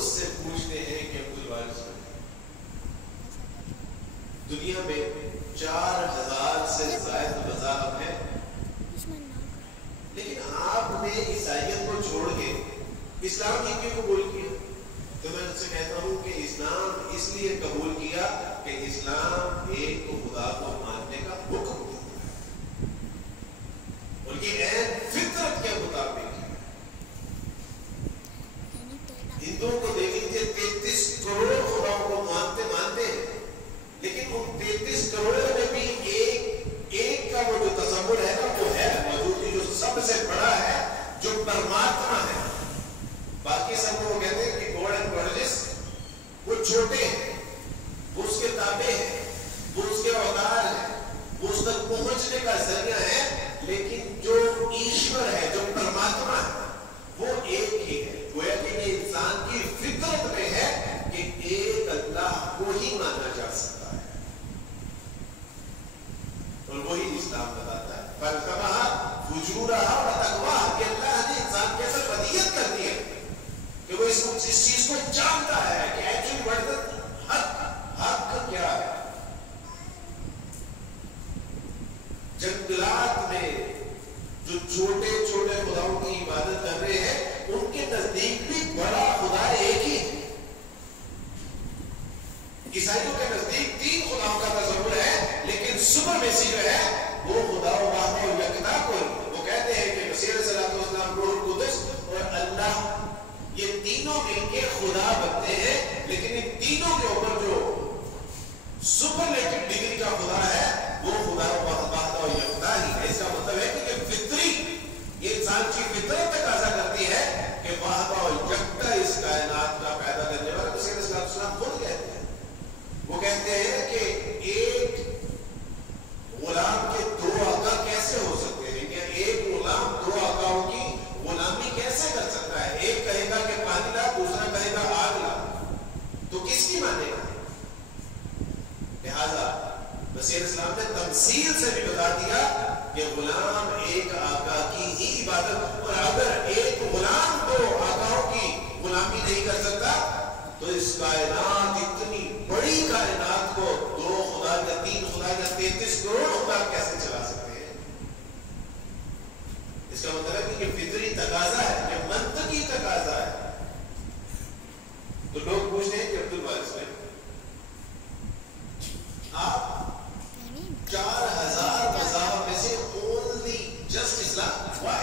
اس سے پوچھتے ہیں کہ عبد الوارث دنیا میں 4000 سے زائد مذاہب ہیں، لیکن آپ نے عیسائیت کو چھوڑ کے اسلام ہی کیوں قبول کیا؟ تو میں ان سے کہتا ہوں کہ اسلام اس لیے قبول کیا کہ اسلام ایک خدا کو ماننے کا حکم دیتا ہے اور یہ عین فطرت کے مطابق ہے۔ ہندوؤں کو دیکھ لیجیے 33 کروڑ خداؤں کو مانتے ہیں، لیکن ان 33 کروڑ میں بھی ایک کا وہ جو تصور ہے نا وہ ہے موجود، جو سب سے بڑا ہے، جو پرماتما ہے۔ باقی سب کو وہ کہتے ہیں کہ گاڈ اینڈ گاڈیس وہ چھوٹے ہیں، وہ اس کے تابع ہیں، وہ اس کے اوتار ہیں، وہ اس تک پہنچنے کا ذریعہ ہے، لیکن جو ایشور ہے، جو پرماتما ہے، وہ ایک ہی ہے۔ گویا کہ یہ انسان کی فطرت میں ہے کہ ایک اللہ کو ہی مانا جا سکتا ہے، اور وہی اسلام بتاتا ہے۔ فَالْتَمَحَ فُجُورَهَا وَتَقْوَاهَا کہ اللہ نے انسان کے اندر فضیلت کر دی ہے کہ وہ اس چیز کو جانتا ہے کہ ایکچولی حق کیا ہے۔ جنگلات میں جو چھوٹے چھوٹے خداؤں کی عبادت کر رہے ہیں، ان کے نزدیک بھی بڑا خدا ایک ہی ہے۔ عیسائیوں کے نزدیک 3 خداؤں کا تصور ہے، لیکن سپرمیسی جو ہے وہ خدا واحد و یکتا کو وہ کہتے ہیں کہ مسیح علیہ السلام، روح القدس اور اللہ، یہ تینوں مل کے خدا بنتے ہیں، لیکن ان تینوں کے اوپر جو سپرلیٹو ڈگری کا خدا ہے وہ خدا واحد و یکتا ہی ہے۔ اس کا مطلب ہے کہ فطری، یہ انسان کی فطرت تقاضا کرتی ہے کہ واحد و یکتا اس کائنات کا پیدا کرنے والا مسیح علیہ السلام خود کہتے ہیں۔ وہ کہتے ہیں کہ ایک غلام کے 2 آقا کیسے ہو سکتے ہیں، کہ ایک غلام 2 آقاؤں کی غلامی کیسے کر سکتا ہے؟ ایک کہے گا کہ پانی لا، دوسرا کہے گا آگ لا، تو کس کی مانے گا؟ لہذا مسیح علیہ السلام نے تمثیل سے بھی بتا دیا کہ غلام ایک آقا کی ہی عبادت، اور اگر ایک غلام 2 آقاؤں کی غلامی نہیں کر سکتا تو اس کائنات، اتنی بڑی کائنات کو 2 خدا یا 3 خدا یا 33 کروڑ خدا کیسے چلا سکتے ہیں؟ اس کا مطلب ہے کہ یہ فطری تقاضا ہے، یہ منطقی تقاضا ہے۔ تو لوگ پوچھتے ہیں کہ عبد الوارث بھائی، آپ 4000 مذاہب میں سے only just Islam, why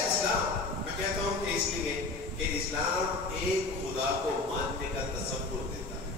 Islam؟ میں کہتا ہوں کہ اس لیے کہ اسلام ایک خدا کو ماننے کا تصور دیتا ہے۔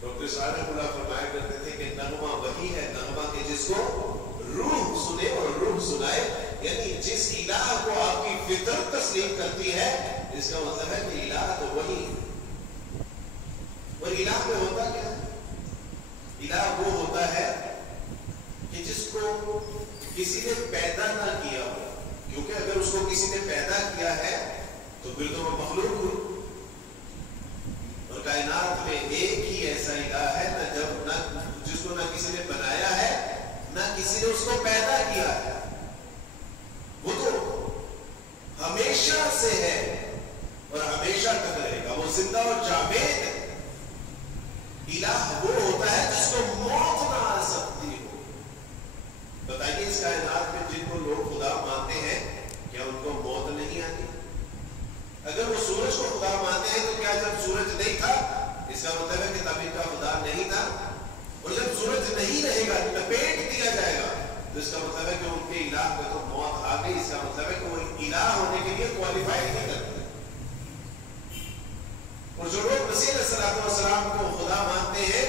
ڈاکٹر صالح اللہ فرمایا کرتے تھے کہ نغمہ وہی ہے، نغمہ کہ جس کو روح سنے اور روح سنائے، یعنی جس الہ کو آپ کی فطرت تسلیم کرتی ہے، اس کا مطلب ہے کہ الہ تو وہی ہے۔ اور الہ میں ہوتا کیا ہے؟ الہ وہ ہوتا ہے کہ جس کو کسی نے پیدا نہ کیا ہو، کیونکہ اگر اس کو کسی نے پیدا کیا ہے تو پھر تو وہ مخلوق ہوئی، اور کائنات میں ایک ہی ایسا الہ ہے نہ جس کو نہ کسی نے بنایا ہے نہ کسی نے اس کو پیدا کیا ہے، وہ تو ہمیشہ سے ہے اور ہمیشہ تک رہے گا، وہ زندہ اور جاوید ہے۔ الہ وہ ہوتا ہے جس کو موت نہ آ سکتی ہو۔ بتائیے اس کائنات میں جن کو لوگ خدا مانتے ہیں کیا ان کو موت نہیں آتی؟ اگر وہ سورج کو خدا مانتے ہیں تو کیا جب سورج نہیں تھا اس کا مطلب ہے کہ تب ان کا خدا نہیں تھا؟ اور جب سورج نہیں رہے گا، لپیٹ دیا جائے گا، تو اس کا مطلب ہے کہ ان کے الہ میں تو موت آ گئی۔ اس کا مطلب ہے کہ وہ الہ ہونے کے لیے کوالیفائی نہیں کرتے۔ اور جو لوگ مسیح علیہ السلام کو خدا مانتے ہیں،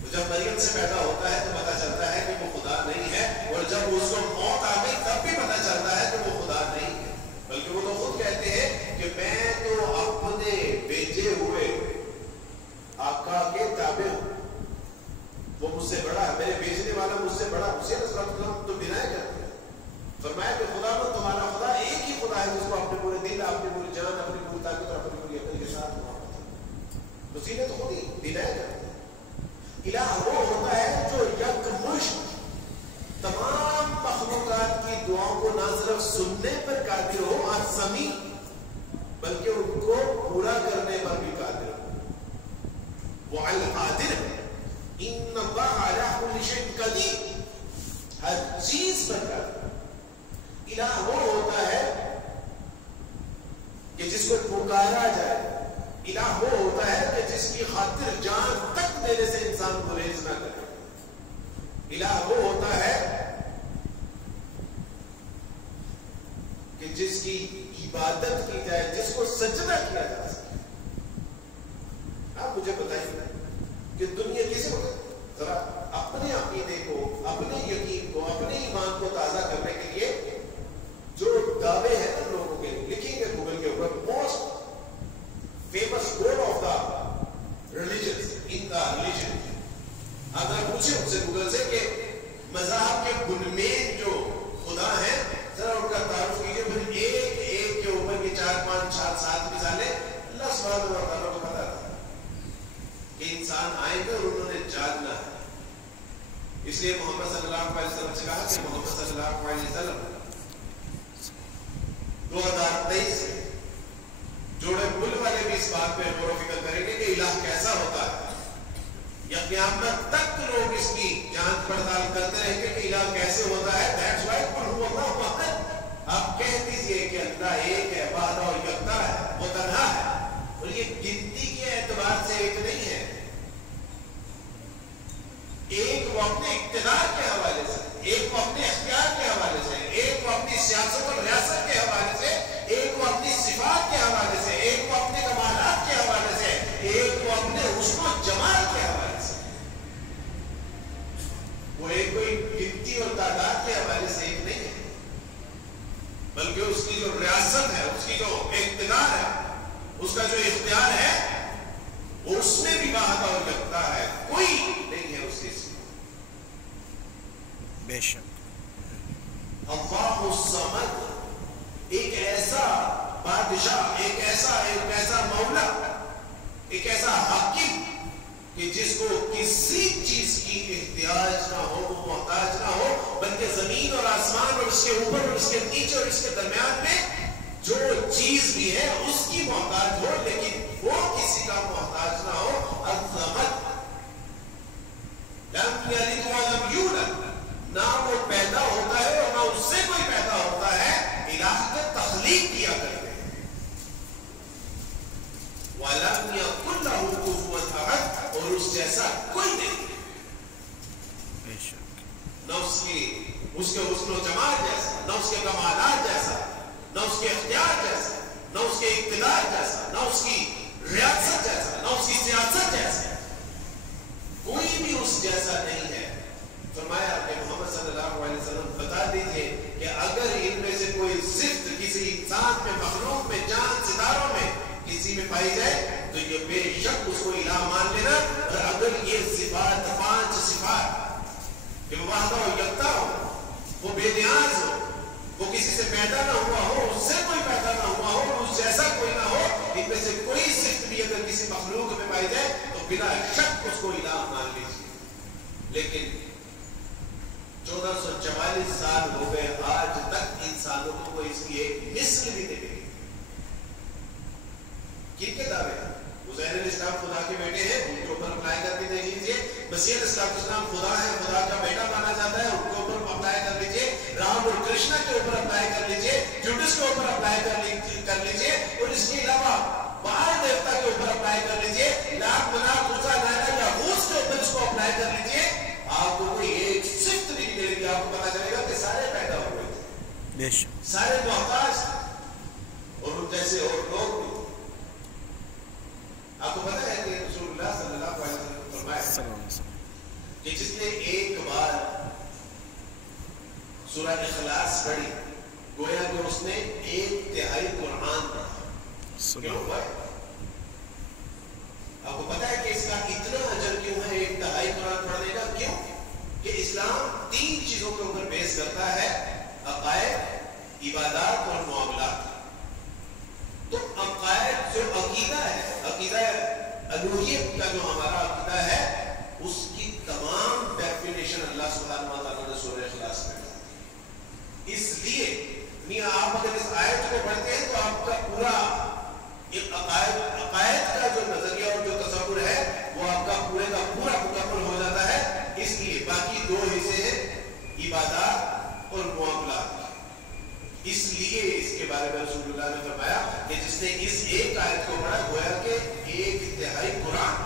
تو جب مریم سے پیدا ہوتا ہے تو پتا چلتا ہے کہ وہ خدا نہیں ہے، اور جب اس کو موت آ گئی تب بھی پتا چلتا ہے کہ وہ خدا نہیں ہے، بلکہ وہ تو خود کہتے ہیں کہ میں تو اپنے بھیجے ہوئے آقا کے تابع ہوں، وہ مجھ سے بڑا ہے، میرے بھیجنے والا مجھ سے بڑا۔ مسیح علیہ السلام تو ڈینائی کرتے ہیں، فرمایا کہ خدا مت تمہارا خدا ایک ہی خدا ہے جس کو اپنے پورے دل، اپنی پوری جان، اپنی پوری طاقت اور اپنی پوری عقل کے ساتھ محبت ہے۔ مسیح نے تو خود ہی ڈینائی کرتے ہیں۔ الہ وہ ہوتا ہے جو یکمشت تمام مخلوقات کی دعاؤں کو نہ صرف سننے پر قادر ہو اور سمیع بلکہ ان کو پورا کرنے پر بھی قادر ہے. وہ القادر ہے. ان اللہ علی کل شیء قدیر، ہر چیز پر قادر. الہ وہ ہوتا ہے کہ جس کو پکارا جائے. الہ وہ ہوتا ہے کہ جس کی خاطر جان تک دینے سے انسان کو ریز نہ کرے. الہ وہ ہوتا ہے کہ جس کی عبادت کی جائے، جس کو سجدہ کیا جا سکے. آپ مجھے بتائیے کہ دنیا کسی وقت ذرا اپنے عقیدے کو، اپنے یقین کو، اپنے ایمان کو تازہ کرنے کے لیے جو دعوے ہیں نا لوگوں کے، لکھیں گے گوگل کے اوپر most famous goal of the religions in the religion. اگر پوچھیں ان سے گوگل سے کہ مذہب کے بنمین جو خدا ہیں ذرا ان کا تعارف کیجیے، پھر ایک ایک کے اوپر کی 4 5 6 7 مثالیں. اللہ سبحانہ و تعالیٰ کو پتا تھا کہ انسان آئیں گے اور انہوں نے جاننا ہے. اس لیے محمد صلی اللہ علیہ وسلم سے کہا کہ محمد صلی اللہ علیہ وسلم 2023 میں جوڑے مل والے بھی اس بات پہ غور و فکر کریں گے کہ الہ کیسا ہوتا ہے. یا قیامت تک لوگ اس کی جانچ پڑتال کرتے رہیں گے کہ الہ کیسے ہوتا ہے. That's why قل هو اللہ احد. آپ کہہ دیجئے کہ اللہ ایک ہے، واحد اور یکتا ہے، وہ تنہا ہے. اور یہ گنتی کے اعتبار سے ایک نہیں ہے. ایک وہ اپنے اقتدار کے حوالے سے، ایک وہ اپنے اختیار کے حوالے سے، ایک وہ اپنی سیاست اور ریاست کے حوالے سے، ایک وہ اپنی صفات کے حوالے سے، ایک وہ اپنے کمالات کے حوالے سے، ایک وہ اپنے حسن و جمال کے حوالے سے. وہ ایک کوئی گنتی اور تعداد کے حوالے سے ایک نہیں ہے، بلکہ اس کی جو ریاست ہے، اس کی جو اقتدار ہے، اس کا جو اختیار ہے، اس میں بھی واحد اور یکتا ہے. کوئی نہیں ہے اس کے سوا. بے شک اللہ الصمد، ایک ایسا بادشاہ، ایک ایسا مولا، ایک ایسا حاکم کہ جس کو کسی چیز کی احتیاج نہ ہو، وہ محتاج نہ ہو، بلکہ زمین اور آسمان اور اس کے اوپر اور اس کے نیچے اور اس کے درمیان میں جو چیز بھی ہے اس کی محتاج ہو، لیکن وہ کسی کا محتاج نہ ہو. الصمد، لم یلد ولم یولد، نہ وہ پیدا ہوتا ہے اور نہ اس سے کوئی پیدا ہوتا ہے. الہ کو تخلیق کیا کرتے ہیں. وَلَمْ يَكُنْ لَهُ كُفُوًا أَحَدٌ، اور اس جیسا کوئی نہیں. بے شک نہ اس کے حسن و جمال جیسا، نہ اس کے کمالات جیسا، نہ اس کے اختیار جیسا، نہ اس کے اقتدار جیسا، نہ اس کی ریاست جیسا، نہ اس کی سیاست جیسا. کوئی بھی اس جیسا نہیں ہے. فرمایا کہ محمد صلی اللہ علیہ وسلم بتا دیجئے کہ اگر ان میں سے کوئی صفت کسی انسان میں، مخلوق میں، چاند ستاروں میں کسی میں پائی جائے تو یہ بے شک اس کو الہ مان لینا. اور اگر یہ صفات، 5 صفات کہ وہ وحدہ و یکتا ہو، وہ بے نیاز ہو، وہ کسی سے پیدا نہ ہوا ہو، اس سے کوئی پیدا نہ ہوا ہو، اس جیسا کوئی نہ ہو، ان میں سے کوئی صفت بھی اگر کسی مخلوق میں پائی جائے تو بلا شک اس کو الہ مان لیجیے. لیکن 1444 سال ہو گئے، آج تک انسانوں کو اس کی ایک مثل بھی نہیں ملی. کن کے دعوے ہیں؟ عزیر علیہ السلام خدا کے بیٹے ہیں، ان کے اوپر اپلائی کر کے دیکھ لیجیے. مسیح علیہ السلام خدا ہے، خدا کا بیٹا مانا جاتا ہے، ان کے اوپر اپلائی کر لیجیے. رام اور کرشنا کے اوپر اپلائی کر لیجیے، جوڈس کے اوپر اپلائی کر لیجیے، اور اس کے علاوہ بال دیوتا کے اوپر اپلائی کر لیجیے. لاکھ مناف دوسرا نائنا یا غوث کے اوپر اس کو اپلائی کر لیجیے. آپ کو کوئی ایک صفت نہیں ملے گی. آپ کو پتا چلے گا کہ سارے پیدا ہوئے تھے، سارے محتاج اور ان جیسے اور لوگ بھی. آپ کو پتا ہے کہ رسول اللہ صلی اللہ علیہ وسلم نے فرمایا کہ جس نے ایک بار سورہ اخلاص پڑھی گویا کہ اس نے 1/3 قرآن پڑھا. کیوں ہوا ہے؟ آپ کو پتا ہے کہ اس کا اتنا اجر کیوں ہے 1/3 قرآن پڑھنے کا؟ کیوں کہ اسلام 3 چیزوں کے اوپر بیس کرتا ہے: عقائد، عبادات اور معاملات. تو عقائد جو عقیدہ ہے، عقیدہ الوہیت کا جو ہمارا عقیدہ ہے، اس کی تمام ڈیفینیشن اللہ سبحانہ و تعالیٰ نے سورہ اخلاص میں دی. اس لیے آپ اگر اس آیت کو پڑھتے ہیں تو آپ کا پورا کے بارے میں رسول اللہ نے فرمایا کہ جس نے اس ایک آیت کو پڑھا گویا کہ ایک تہائی قرآن